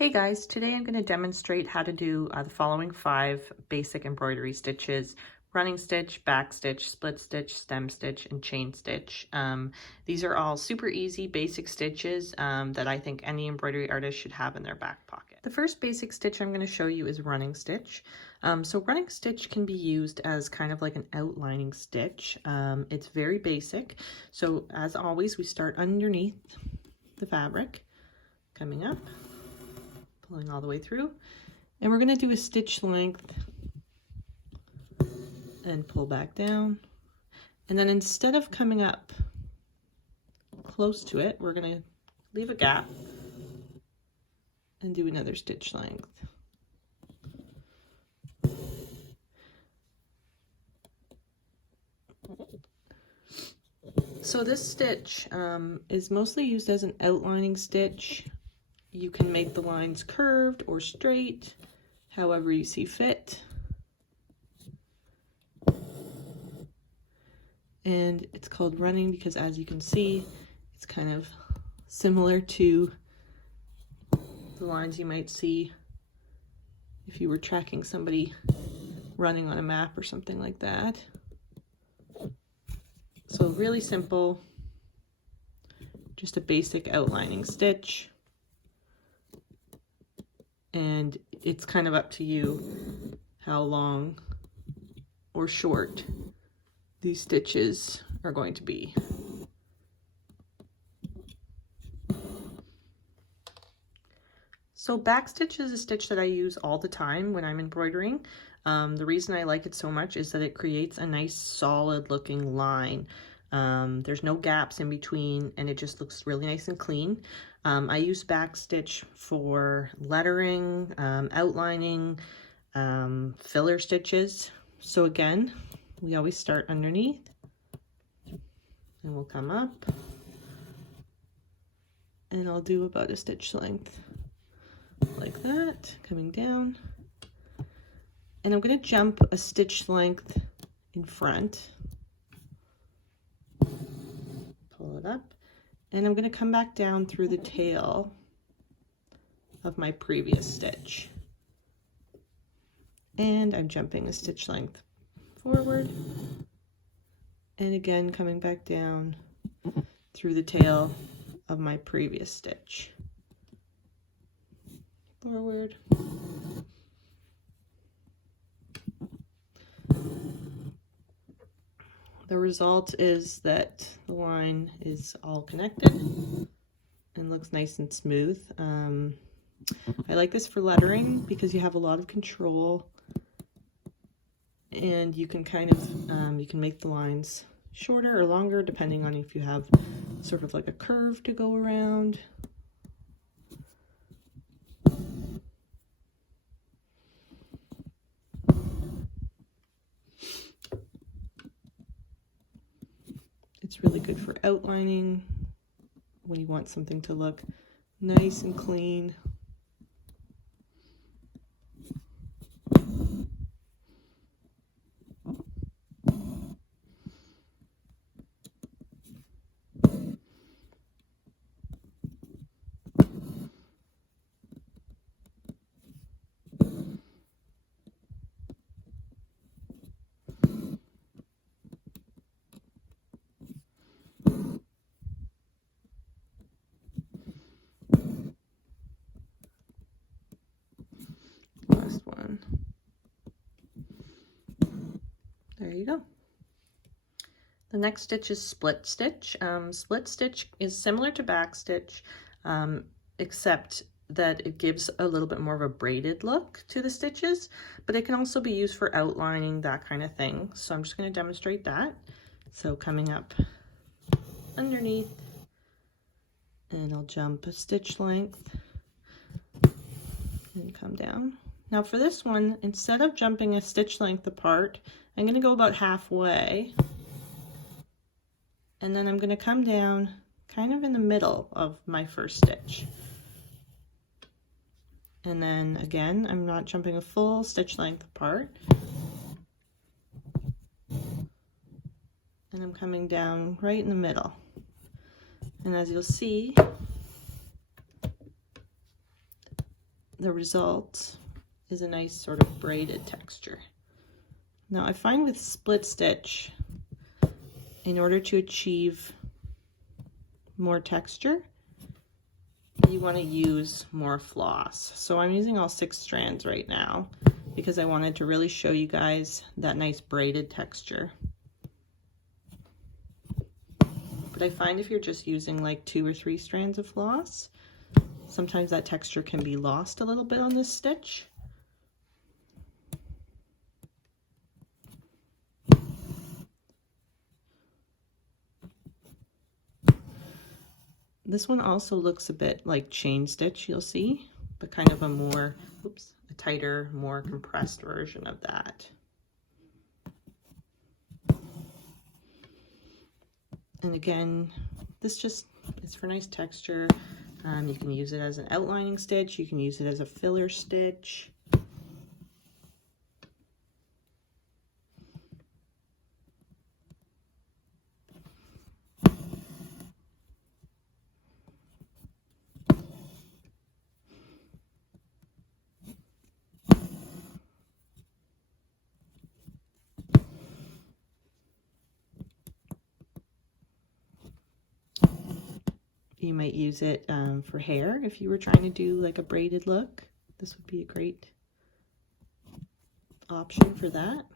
Hey guys, today I'm going to demonstrate how to do the following 5 basic embroidery stitches: running stitch, back stitch, split stitch, stem stitch, and chain stitch. These are all super easy basic stitches that I think any embroidery artist should have in their back pocket. The first basic stitch I'm going to show you is running stitch. So running stitch can be used as kind of like an outlining stitch. It's very basic. So as always, we start underneath the fabric, coming up, pulling all the way through, and we're going to do a stitch length and pull back down, and then instead of coming up close to it, we're going to leave a gap and do another stitch length. So this stitch is mostly used as an outlining stitch. You can make the lines curved or straight, however you see fit. And it's called running because, as you can see, it's kind of similar to the lines you might see if you were tracking somebody running on a map or something like that. So really simple, just a basic outlining stitch. And it's kind of up to you how long or short these stitches are going to be. So back stitch is a stitch that I use all the time when I'm embroidering. The reason I like it so much is that it creates a nice solid looking line. There's no gaps in between, and it just looks really nice and clean. I use back stitch for lettering, outlining, filler stitches. So again, we always start underneath and we'll come up, and I'll do about a stitch length like that, coming down, and I'm going to jump a stitch length in front, pull it up, and I'm going to come back down through the tail of my previous stitch, and I'm jumping a stitch length forward, and again coming back down through the tail of my previous stitch, forward, the result is that the line is all connected and looks nice and smooth. I like this for lettering because you have a lot of control, and you can kind of you can make the lines shorter or longer depending on if you have sort of like a curve to go around. It's really good for outlining when you want something to look nice and clean. Last one. There you go. The next stitch is split stitch. Split stitch is similar to back stitch, except that it gives a little bit more of a braided look to the stitches, but it can also be used for outlining, that kind of thing. So I'm just going to demonstrate that. So coming up underneath, and I'll jump a stitch length and come down. Now for this one, instead of jumping a stitch length apart, I'm going to go about halfway, and then I'm going to come down kind of in the middle of my first stitch. And then again, I'm not jumping a full stitch length apart, and I'm coming down right in the middle. And as you'll see, the result is a nice sort of braided texture. Now I find with split stitch, in order to achieve more texture, you want to use more floss. So I'm using all 6 strands right now because I wanted to really show you guys that nice braided texture. But I find if you're just using like 2 or 3 strands of floss, sometimes that texture can be lost a little bit on this stitch. This one also looks a bit like chain stitch, you'll see, but kind of a more, a tighter, more compressed version of that. And again, this it's for nice texture. You can use it as an outlining stitch, you can use it as a filler stitch. You might use it for hair if you were trying to do like a braided look. This would be a great option for that.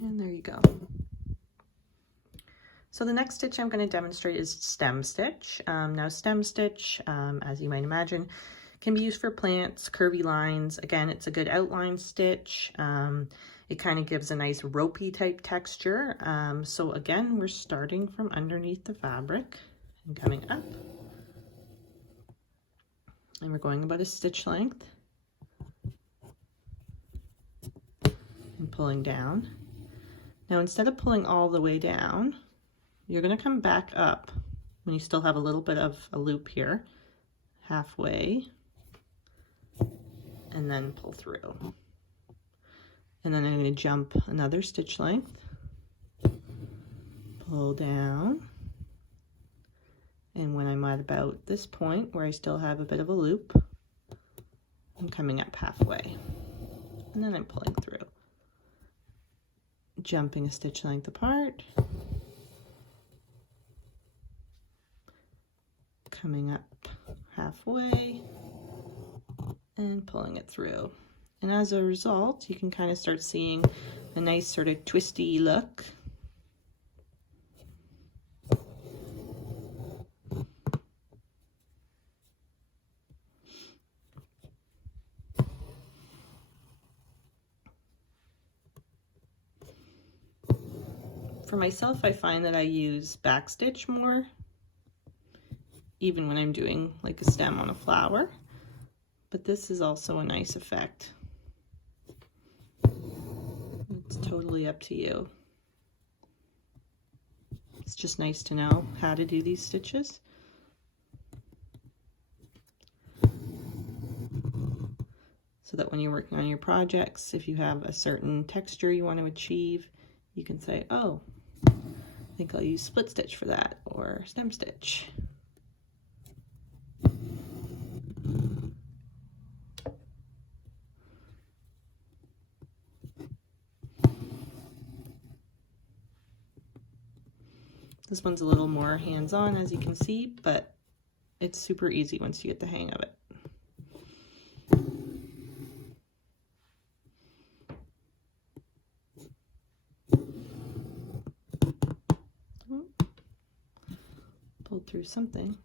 And there you go. So the next stitch I'm going to demonstrate is stem stitch. Now stem stitch, as you might imagine, can be used for plants, curvy lines. Again, it's a good outline stitch. It kind of gives a nice ropey type texture. So again, we're starting from underneath the fabric and coming up. And we're going about a stitch length and pulling down. Now, instead of pulling all the way down, you're going to come back up when you still have a little bit of a loop here, halfway, and then pull through. And then I'm going to jump another stitch length, pull down, and when I'm at about this point where I still have a bit of a loop, I'm coming up halfway, and then I'm pulling through. Jumping a stitch length apart, coming up halfway, and pulling it through. And as a result, you can kind of start seeing a nice sort of twisty look. For myself, I find that I use backstitch more, even when I'm doing like a stem on a flower, but this is also a nice effect. It's totally up to you. It's just nice to know how to do these stitches. So that when you're working on your projects, if you have a certain texture you want to achieve, you can say, oh, I think I'll use split stitch for that, or stem stitch. This one's a little more hands-on, as you can see, but it's super easy once you get the hang of it. through something.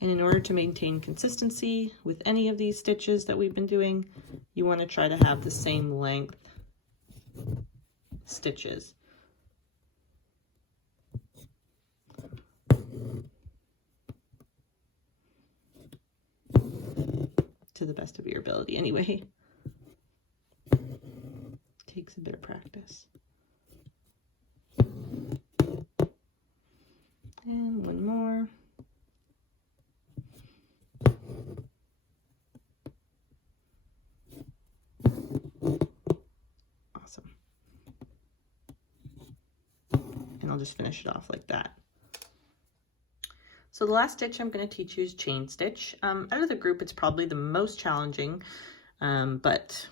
And in order to maintain consistency with any of these stitches that we've been doing, you want to try to have the same length stitches. To the best of your ability anyway. Takes a bit of practice. And one more. Awesome. And I'll just finish it off like that. So the last stitch I'm going to teach you is chain stitch. Out of the group, it's probably the most challenging, but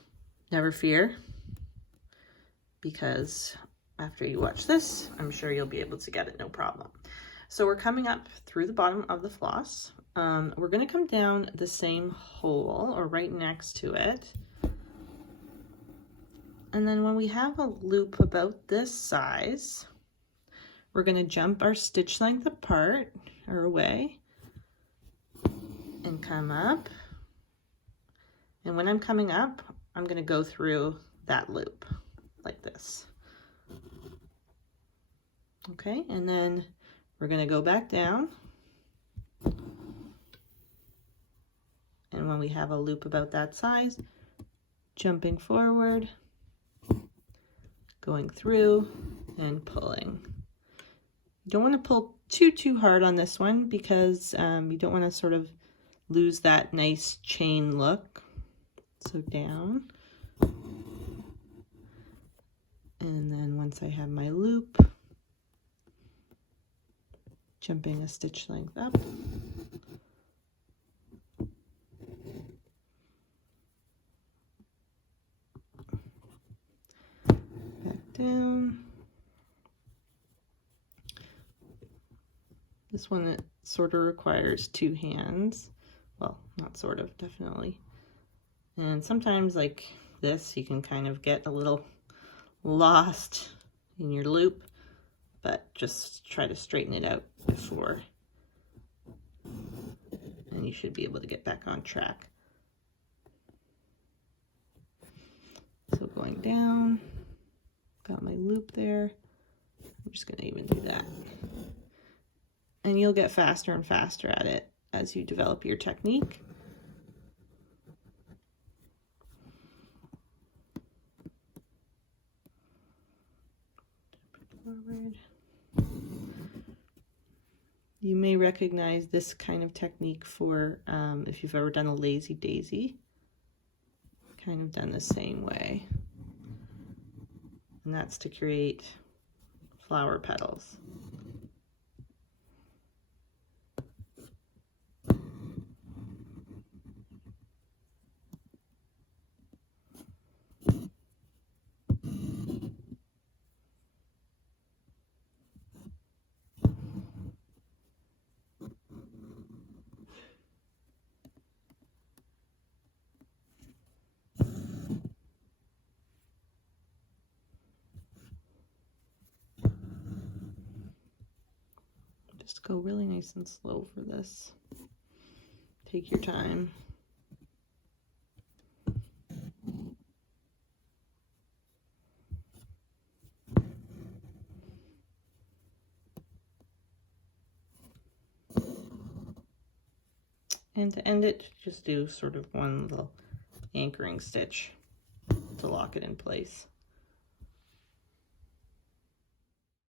never fear, because after you watch this, I'm sure you'll be able to get it no problem. So we're coming up through the bottom of the floss. We're going to come down the same hole or right next to it. And then when we have a loop about this size, we're going to jump our stitch length apart or away and come up. And when I'm coming up, I'm going to go through that loop like this. Okay, and then we're going to go back down. And when we have a loop about that size, jumping forward, going through and pulling. You don't want to pull too hard on this one because you don't want to sort of lose that nice chain look. So down. And then once I have my loop, jumping a stitch length up. Back down. This one sort of requires two hands. Well, not sort of, definitely. And sometimes like this, you can kind of get a little lost in your loop, but just try to straighten it out before, and you should be able to get back on track. So going down, got my loop there. I'm just gonna even do that. And you'll get faster and faster at it as you develop your technique. Forward. You may recognize this kind of technique for if you've ever done a lazy daisy, kind of done the same way. And that's to create flower petals. Just go really nice and slow for this. Take your time. And to end it, just do sort of one little anchoring stitch to lock it in place.